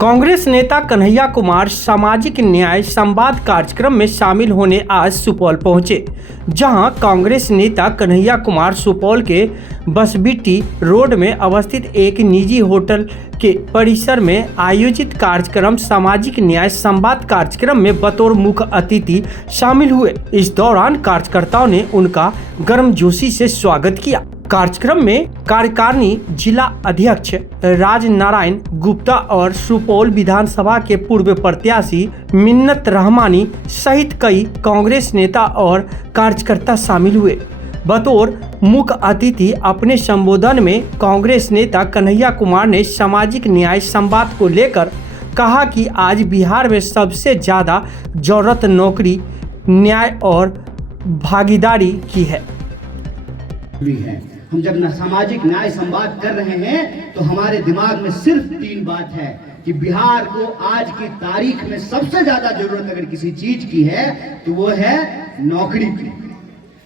कांग्रेस नेता कन्हैया कुमार सामाजिक न्याय संवाद कार्यक्रम में शामिल होने आज सुपौल पहुंचे, जहां कांग्रेस नेता कन्हैया कुमार सुपौल के बसबिट्टी रोड में अवस्थित एक निजी होटल के परिसर में आयोजित कार्यक्रम सामाजिक न्याय संवाद कार्यक्रम में बतौर मुख्य अतिथि शामिल हुए। इस दौरान कार्यकर्ताओं ने उनका गर्मजोशी से स्वागत किया। कार्यक्रम में कार्यकारिणी जिला अध्यक्ष राजनारायण गुप्ता और सुपौल विधानसभा के पूर्व प्रत्याशी मिन्नत रहमानी सहित कई कांग्रेस नेता और कार्यकर्ता शामिल हुए। बतौर मुख्य अतिथि अपने संबोधन में कांग्रेस नेता कन्हैया कुमार ने सामाजिक न्याय संवाद को लेकर कहा कि आज बिहार में सबसे ज़्यादा जरूरत नौकरी, न्याय और भागीदारी की है। हम जब सामाजिक न्याय संवाद कर रहे हैं तो हमारे दिमाग में सिर्फ तीन बात है कि बिहार को आज की तारीख में सबसे ज्यादा जरूरत अगर किसी चीज की है तो वो है नौकरी की।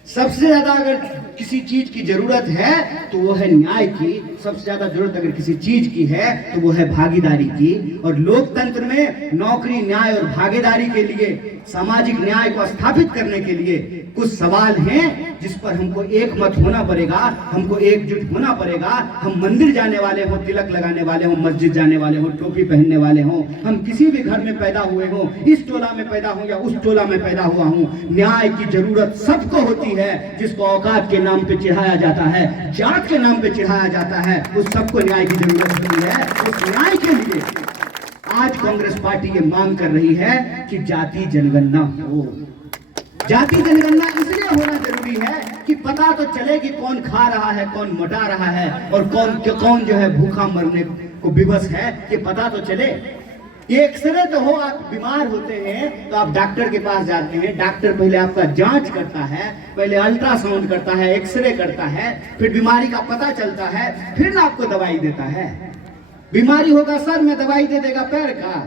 सबसे ज्यादा अगर किसी चीज की जरूरत है तो वो है न्याय की। सबसे ज्यादा जरूरत अगर किसी चीज की है तो वो है भागीदारी की। और लोकतंत्र में नौकरी, न्याय और भागीदारी के लिए, सामाजिक न्याय को स्थापित करने के लिए कुछ सवाल हैं जिस पर हमको एक मत होना पड़ेगा, हमको एकजुट होना पड़ेगा। हम मंदिर जाने वाले हों, तिलक लगाने वाले हों, मस्जिद जाने वाले हों, टोपी पहनने वाले हों, हम किसी भी घर में पैदा हुए हों, इस टोला में पैदा हो या उस टोला में पैदा हुआ हूं, न्याय की जरूरत सबको होती है। जिसको औकात के नाम पे चिढ़ाया जाता है, जात के नाम पे चिढ़ाया जाता है, उस सबको न्याय की जरूरत होती है। उस न्याय के लिए आज कांग्रेस पार्टी ये मांग कर रही है कि जाति जनगणना हो। जाति जनगणना इसलिए होना जरूरी है कि पता तो चले कि कौन खा रहा है, कौन मोटा रहा है और कौन जो है भूखा मरने को विवश है, ये पता तो चले। ये एक्सरे तो हो, आप बीमार होते हैं तो आप डॉक्टर के पास जाते हैं, डॉक्टर पहले आपका जांच करता है, पहले अल्ट्रासाउंड करता है, एक्सरे करता है, फिर बीमारी का पता चलता है, फिर ना आपको दवाई देता है। बीमारी होगा सर में, दवाई दे देगा पैर का,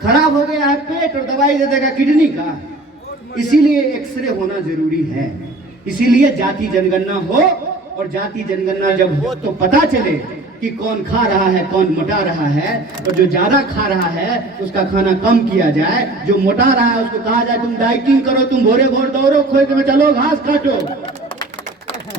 खराब हो गया है पेट और दवाई दे देगा किडनी का। इसीलिए एक्सरे होना जरूरी है, इसीलिए जाति जनगणना हो। और जाति जनगणना जब हो तो पता चले कि कौन खा रहा है, कौन मोटा रहा है, और जो ज्यादा खा रहा है उसका खाना कम किया जाए, जो मोटा रहा है उसको कहा जाए तुम डाइटिंग करो, तुम भोरे भोर दौड़ो, खेत में चलो, घास काटो।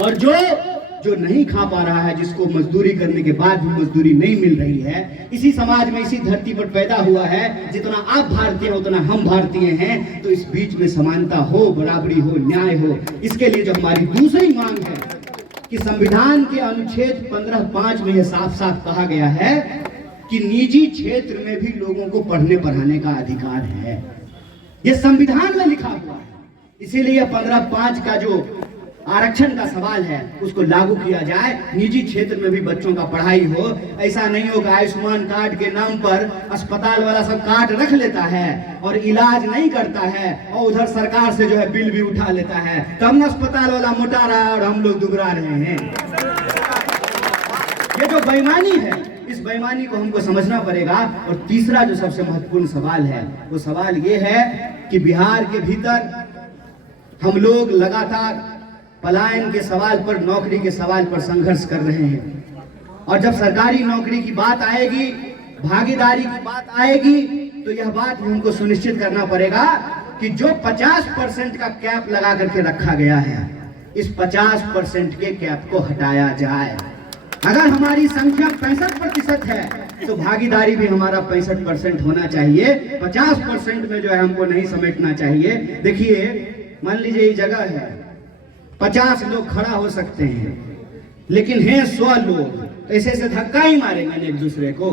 और जो नहीं खा पा रहा है, जिसको मजदूरी करने के बाद भी मजदूरी नहीं मिल रही है, इसी समाज में, इसी धरती पर पैदा हुआ है, जितना आप भारतीय हो उतना हम भारतीय हैं, तो इस बीच में समानता हो, बराबरी हो, न्याय हो। इसके लिए जो हमारी दूसरी मांग है कि संविधान के अनुच्छेद 15(5) में यह साफ साफ कहा गया है कि निजी क्षेत्र में भी लोगों को पढ़ने पढ़ाने का अधिकार है। यह संविधान में लिखा हुआ है। इसीलिए 15(5) का जो आरक्षण का सवाल है उसको लागू किया जाए, निजी क्षेत्र में भी बच्चों का पढ़ाई हो। ऐसा नहीं होगा आयुष्मान कार्ड के नाम पर अस्पताल वाला सब कार्ड रख लेता है और इलाज नहीं करता है, और उधर सरकार से जो है बिल भी उठा लेता है, तब अस्पताल वाला मोटा रहा है और हम लोग दुबरा रहे हैं। ये जो बेईमानी है, इस बेईमानी को हमको समझना पड़ेगा। और तीसरा जो सबसे महत्वपूर्ण सवाल है वो सवाल ये है कि बिहार के भीतर हम लोग लगातार पलायन के सवाल पर, नौकरी के सवाल पर संघर्ष कर रहे हैं। और जब सरकारी नौकरी की बात आएगी, भागीदारी की बात आएगी, तो यह बात भी हमको सुनिश्चित करना पड़ेगा कि जो 50% का कैप लगा करके रखा गया है, इस 50% के कैप को हटाया जाए। अगर हमारी संख्या 65% है तो भागीदारी भी हमारा 65% होना चाहिए। 50% में जो है हमको नहीं समेटना चाहिए। देखिए, मान लीजिए ये जगह है, 50 लोग खड़ा हो सकते हैं, लेकिन हैं 100 लोग, तो ऐसे ऐसे धक्का ही मारेंगे एक दूसरे को।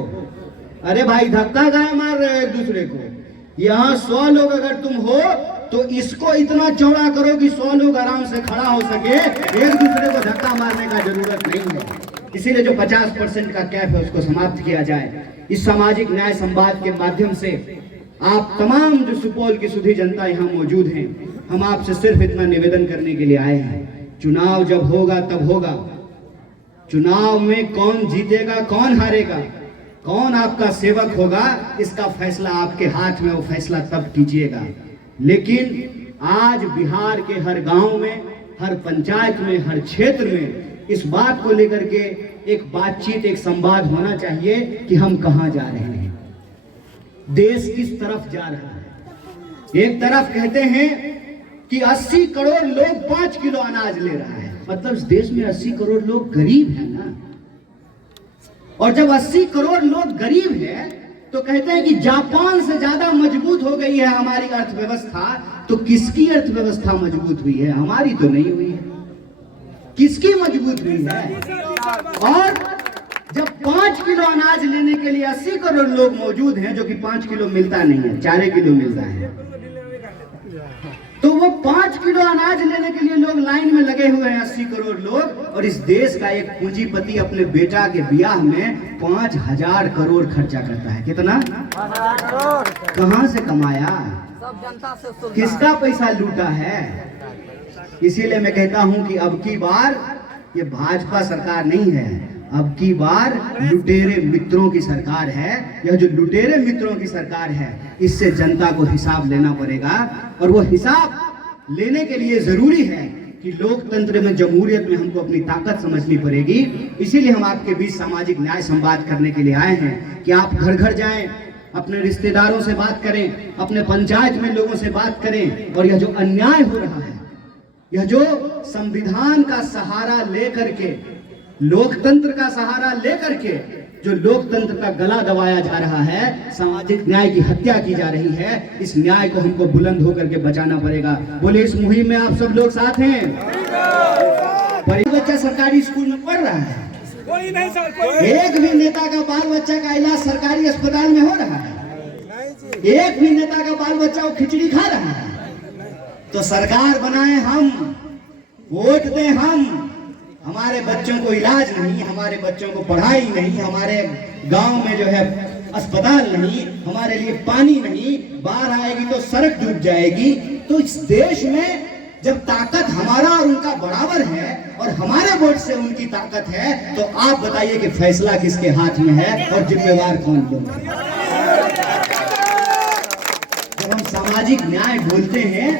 अरे भाई, धक्का काहे मार रहे हो एक दूसरे को? यहाँ 100 लोग अगर तुम हो तो इसको इतना चौड़ा करो कि 100 लोग आराम से खड़ा हो सके, एक दूसरे को धक्का मारने का जरूरत नहीं है। इसीलिए जो 50% का कैप है उसको समाप्त किया जाए। इस सामाजिक न्याय संवाद के माध्यम से आप तमाम जो सुपौल की सुधी जनता यहाँ मौजूद हैं, हम आपसे सिर्फ इतना निवेदन करने के लिए आए हैं, चुनाव जब होगा तब होगा। चुनाव में कौन जीतेगा, कौन हारेगा, कौन आपका सेवक होगा, इसका फैसला आपके हाथ में, वो फैसला तब कीजिएगा। लेकिन आज बिहार के हर गांव में, हर पंचायत में, हर क्षेत्र में इस बात को लेकर के एक बातचीत, एक संवाद होना चाहिए कि हम कहाँ जा रहे हैं। देश किस तरफ जा रहा है। एक तरफ कहते हैं कि 80 करोड़ लोग 5 किलो अनाज ले रहा है, मतलब इस देश में 80 करोड़ लोग गरीब हैं ना। और जब 80 करोड़ लोग गरीब हैं तो कहते हैं कि जापान से ज्यादा मजबूत हो गई है हमारी अर्थव्यवस्था। तो किसकी अर्थव्यवस्था मजबूत हुई है? हमारी तो नहीं हुई है। किसकी मजबूत हुई है? और जब 5 किलो अनाज लेने के लिए 80 करोड़ लोग मौजूद हैं, जो कि 5 किलो मिलता नहीं है, 4 किलो मिलता है, तो वो 5 किलो अनाज लेने के लिए लोग लाइन में लगे हुए हैं, 80 करोड़ लोग। और इस देश का एक पूंजीपति अपने बेटा के ब्याह में 5000 करोड़ खर्चा करता है। कितना? कहां से कमाया? सब जनता से किसका पैसा लूटा है? इसीलिए मैं कहता हूं कि अब की बार ये भाजपा सरकार नहीं है, अब की बार लुटेरे मित्रों की सरकार है। यह जो लुटेरे मित्रों की सरकार है, इससे जनता को हिसाब लेना पड़ेगा। और वो हिसाब लेने के लिए जरूरी है कि लोकतंत्र में, जमहूरियत में हमको अपनी ताकत समझनी पड़ेगी। इसीलिए हम आपके बीच सामाजिक न्याय संवाद करने के लिए आए हैं कि आप घर घर जाएं, अपने रिश्तेदारों से बात करें, अपने पंचायत में लोगों से बात करें। और यह जो अन्याय हो रहा है, यह जो संविधान का सहारा लेकर के, लोकतंत्र का सहारा लेकर के जो लोकतंत्र का गला दबाया जा रहा है, सामाजिक न्याय की हत्या की जा रही है, इस न्याय को हमको बुलंद होकर के बचाना पड़ेगा। बोले इस मुहिम में आप सब लोग साथ हैं? बच्चा सरकारी स्कूल में पढ़ रहा है, कोई नहीं सर, कोई एक भी नेता का बाल बच्चा का इलाज सरकारी अस्पताल में हो रहा है? एक भी नेता का बाल बच्चा वो खिचड़ी खा रहा है? तो सरकार बनाए हम, वोट दें हम, हमारे बच्चों को इलाज नहीं, हमारे बच्चों को पढ़ाई नहीं, हमारे गांव में जो है अस्पताल नहीं, हमारे लिए पानी नहीं, बाढ़ आएगी तो सड़क डूब जाएगी। तो इस देश में जब ताकत हमारा और उनका बराबर है और हमारे वोट से उनकी ताकत है, तो आप बताइए कि फैसला किसके हाथ में है और जिम्मेवार कौन लोग हैं? जब हम सामाजिक न्याय बोलते हैं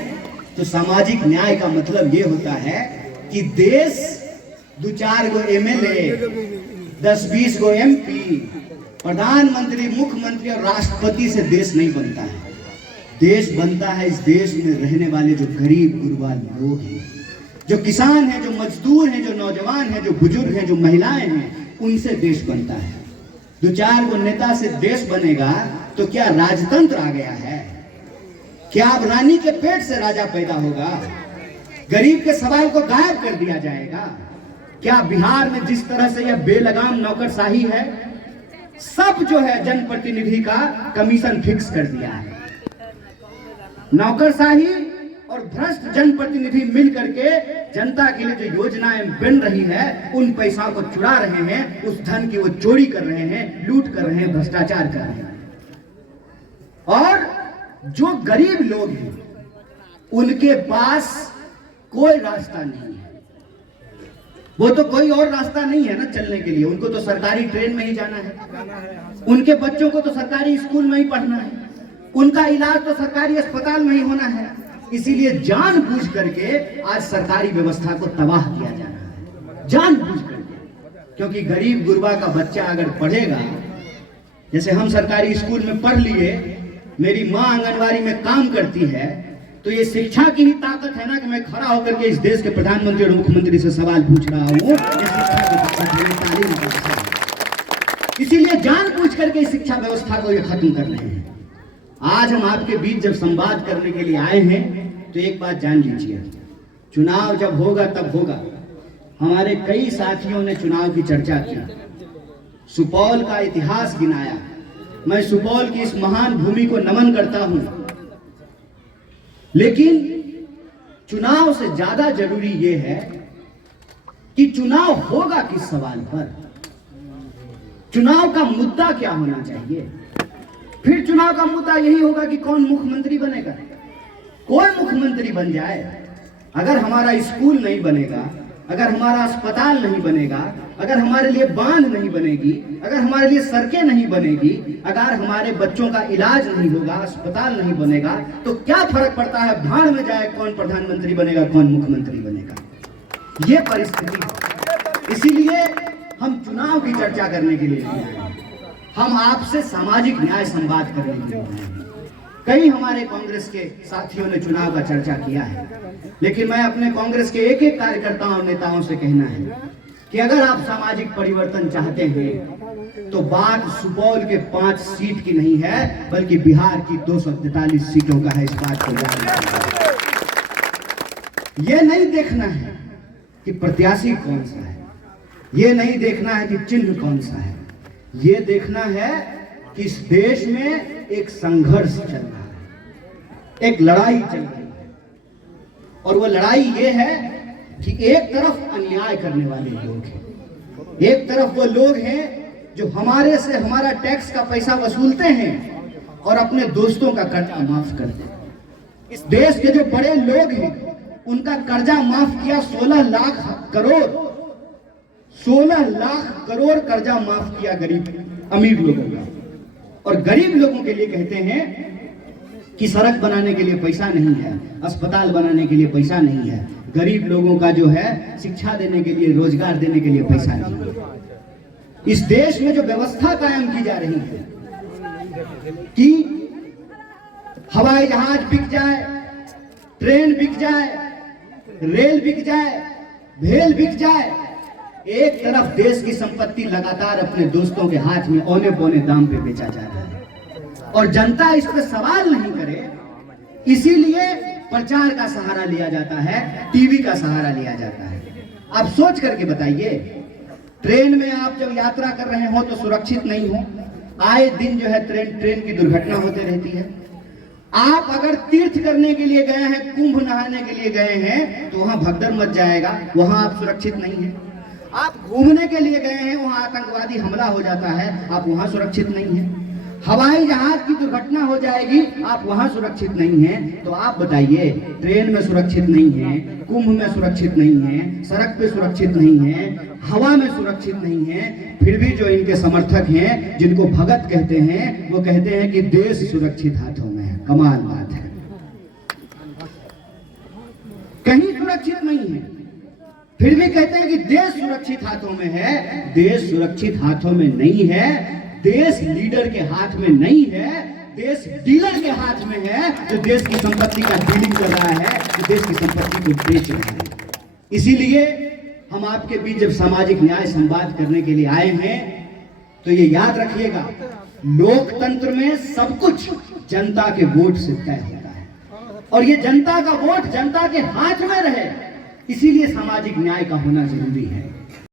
तो सामाजिक न्याय का मतलब ये होता है कि देश 2-4 गो MLA, 10-20 गो MP, प्रधानमंत्री, मुख्यमंत्री और राष्ट्रपति से देश नहीं बनता है। देश बनता है इस देश में रहने वाले जो गरीब गुरबा लोग हैं, जो किसान हैं, जो मजदूर हैं, जो नौजवान हैं, जो बुजुर्ग हैं, जो महिलाएं हैं, उनसे देश बनता है। 2-4 गो नेता से देश बनेगा तो क्या राजतंत्र आ गया है? क्या अब रानी के पेट से राजा पैदा होगा? गरीब के सवाल को गायब कर दिया जाएगा? क्या बिहार में जिस तरह से यह बेलगाम नौकरशाही है, सब जो है जनप्रतिनिधि का कमीशन फिक्स कर दिया है। नौकरशाही और भ्रष्ट जनप्रतिनिधि मिल करके जनता के लिए जो योजनाएं बन रही है, उन पैसा को चुरा रहे हैं, उस धन की वो चोरी कर रहे हैं, लूट कर रहे हैं, भ्रष्टाचार कर रहे हैं। और जो गरीब लोग हैं उनके पास कोई रास्ता नहीं है। वो तो कोई और रास्ता नहीं है ना चलने के लिए, उनको तो सरकारी ट्रेन में ही जाना है, उनके बच्चों को तो सरकारी स्कूल में ही पढ़ना है, उनका इलाज तो सरकारी अस्पताल में ही होना है। इसीलिए जानबूझ करके आज सरकारी व्यवस्था को तबाह किया जा रहा है, जानबूझ करके। क्योंकि गरीब गुरबा का बच्चा अगर पढ़ेगा, जैसे हम सरकारी स्कूल में पढ़ लिए, मेरी माँ आंगनवाड़ी में काम करती है, तो ये शिक्षा की ही ताकत है ना कि मैं खड़ा होकर के इस देश के प्रधानमंत्री और मुख्यमंत्री से सवाल पूछ रहा हूँ। शिक्षा की ताकत है, तालीम की ताकत है। इसीलिए जानबूझ करके इस शिक्षा व्यवस्था को ये खत्म कर रहे हैं। आज हम आपके बीच जब संवाद करने के लिए आए हैं, तो एक बात जान लीजिए, चुनाव जब होगा तब होगा। हमारे कई साथियों ने चुनाव की चर्चा की, सुपौल का इतिहास गिनाया। मैं सुपौल की इस महान भूमि को नमन करता हूं, लेकिन चुनाव से ज्यादा जरूरी यह है कि चुनाव होगा किस सवाल पर, चुनाव का मुद्दा क्या होना चाहिए। फिर चुनाव का मुद्दा यही होगा कि कौन मुख्यमंत्री बनेगा, कोई मुख्यमंत्री बन जाए। अगर हमारा स्कूल नहीं बनेगा, अगर हमारा अस्पताल नहीं बनेगा, अगर हमारे लिए बांध नहीं बनेगी, अगर हमारे लिए सड़कें नहीं बनेगी, अगर हमारे बच्चों का इलाज नहीं होगा, अस्पताल नहीं बनेगा, तो क्या फर्क पड़ता है भाड़ में जाए कौन प्रधानमंत्री बनेगा, कौन मुख्यमंत्री बनेगा। ये परिस्थिति है। इसीलिए हम चुनाव की चर्चा करने के लिए नहीं आए। हम आपसे सामाजिक न्याय संवाद करने के लिए आए हैं। कई हमारे कांग्रेस के साथियों ने चुनाव का चर्चा किया है, लेकिन मैं अपने कांग्रेस के एक एक कार्यकर्ताओं और नेताओं से कहना है कि अगर आप सामाजिक परिवर्तन चाहते हैं तो बात सुपौल के 5 सीट की नहीं है, बल्कि बिहार की 243 सीटों का है। इस बात को याद रखिए। ये नहीं देखना है कि प्रत्याशी कौन सा है, ये नहीं देखना है कि चिन्ह कौन सा है, ये देखना है कि इस देश में एक संघर्ष चल रहा है, एक लड़ाई चल रही है। और वो लड़ाई ये है कि एक तरफ अन्याय करने वाले लोग हैं, एक तरफ वो लोग हैं जो हमारे से हमारा टैक्स का पैसा वसूलते हैं और अपने दोस्तों का कर्जा माफ करते हैं। इस देश के जो बड़े लोग हैं उनका कर्जा माफ किया 16 लाख करोड़, 16 लाख करोड़ कर्जा माफ किया अमीर लोगों का। और गरीब लोगों के लिए कहते हैं कि सड़क बनाने के लिए पैसा नहीं है, अस्पताल बनाने के लिए पैसा नहीं है, गरीब लोगों का जो है शिक्षा देने के लिए, रोजगार देने के लिए पैसा नहीं है। इस देश में जो व्यवस्था कायम की जा रही है कि हवाई जहाज बिक जाए, ट्रेन बिक जाए, रेल बिक जाए, भेल बिक जाए, एक तरफ देश की संपत्ति लगातार अपने दोस्तों के हाथ में औने पौने दाम पे बेचा जा रहा है और जनता इस पर सवाल नहीं करे, इसीलिए प्रचार का सहारा लिया जाता है, टीवी का सहारा लिया जाता है। आप सोच करके बताइए, ट्रेन में आप जब यात्रा कर रहे हो तो सुरक्षित नहीं हो, आए दिन जो है ट्रेन की दुर्घटना होती रहती है। आप अगर तीर्थ करने के लिए गए हैं, कुंभ नहाने के लिए गए हैं, तो वहां भगदड़ मच जाएगा, वहां आप सुरक्षित नहीं है। आप घूमने के लिए गए हैं, वहां आतंकवादी हमला हो जाता है, आप वहां सुरक्षित नहीं है। हवाई जहाज की दुर्घटना हो जाएगी, आप वहां सुरक्षित नहीं हैं। तो आप बताइए, ट्रेन में सुरक्षित नहीं है, कुंभ में सुरक्षित नहीं है, सड़क पे सुरक्षित नहीं है, हवा में सुरक्षित नहीं है, फिर भी जो इनके समर्थक हैं, जिनको भगत कहते हैं, वो कहते हैं कि देश सुरक्षित हाथों में है। कमाल बात है, कहीं सुरक्षित नहीं है, फिर भी कहते हैं कि देश सुरक्षित हाथों में है। देश सुरक्षित हाथों में नहीं है, देश लीडर के हाथ में नहीं है, देश डीलर के हाथ में है, जो देश की संपत्ति का डीलिंग कर रहा है, जो देश की संपत्ति को बेच रहा है। इसीलिए हम आपके बीच जब सामाजिक न्याय संवाद करने के लिए आए हैं, तो ये याद रखिएगा, लोकतंत्र में सब कुछ जनता के वोट से तय होता है और ये जनता का वोट जनता के हाथ में रहे, इसीलिए सामाजिक न्याय का होना जरूरी है।